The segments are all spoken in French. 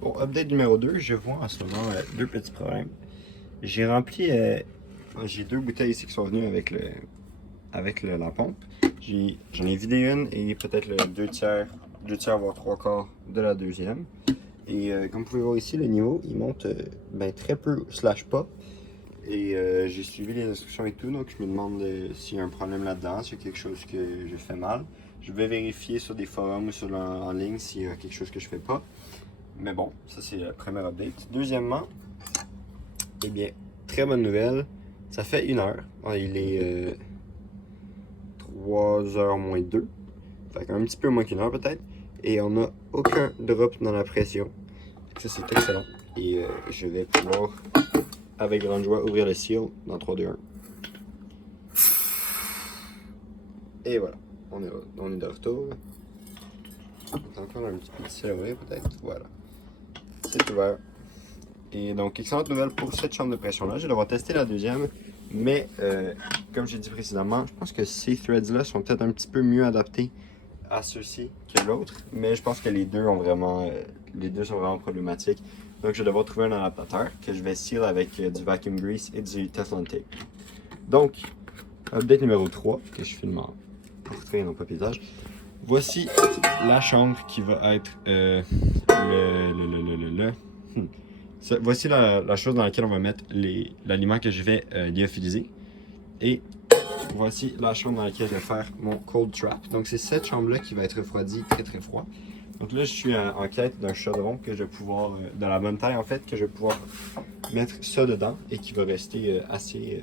Bon, update numéro 2, je vois en ce moment deux petits problèmes. J'ai rempli, j'ai deux bouteilles ici qui sont venues avec la pompe. J'en ai vidé une et peut-être le deux tiers voire trois quarts de la deuxième. Et comme vous pouvez voir ici, le niveau il monte ben, très peu slash pas. Et j'ai suivi les instructions et tout, donc je me demande s'il y a un problème là-dedans, s'il y a quelque chose que je fais mal. Je vais vérifier sur des forums ou en ligne s'il y a quelque chose que je fais pas. Mais bon, ça c'est la première update. Deuxièmement, eh bien, très bonne nouvelle, ça fait 1 heure. Il est 3h moins 2. Fait qu'un petit peu moins qu'1 heure peut-être. Et on n'a aucun drop dans la pression. Ça c'est excellent. Et je vais pouvoir, avec grande joie, ouvrir le seal dans 3, 2, 1. Et voilà, on est de retour. On a encore un petit peu de seal à ouvrir peut-être. Voilà. C'est ouvert. Et donc, excellente nouvelle pour cette chambre de pression-là. Je vais devoir tester la deuxième. Mais, comme j'ai dit précédemment, je pense que ces threads-là sont peut-être un petit peu mieux adaptés à ceux-ci que l'autre. Mais je pense que les deux sont vraiment problématiques. Donc, je vais devoir trouver un adaptateur que je vais seal avec du vacuum grease et du Teflon tape. Donc, update numéro 3, que je filme en portrait et non pas paysage. Voici la chambre qui va être voici la chose dans laquelle on va mettre l'aliment que je vais lyophiliser. Et voici la chambre dans laquelle je vais faire mon cold trap. Donc c'est cette chambre-là qui va être refroidie très très froid. Donc là je suis en quête d'un chaudron que je vais pouvoir, de la bonne taille en fait, que je vais pouvoir mettre ça dedans et qui va rester assez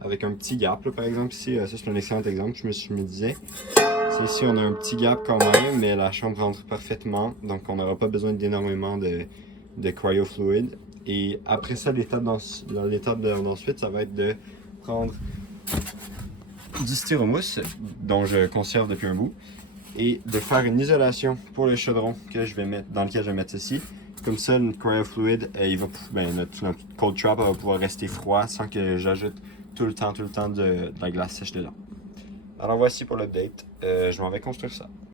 avec un petit gap. Là, par exemple ici, ça c'est un excellent exemple, je me disais. C'est ici on a un petit gap quand même, mais la chambre rentre parfaitement. Donc on n'aura pas besoin d'énormément de cryo fluid. Et après ça, l'étape d'ensuite, ça va être de prendre du styromousse, dont je conserve depuis un bout, et de faire une isolation pour le chaudron que je vais mettre, dans lequel je vais mettre ceci. Comme ça, notre cryo fluid, notre cold trap va pouvoir rester froid sans que j'ajoute tout le temps de la glace sèche dedans. Alors voici pour l'update. Je m'en vais construire ça.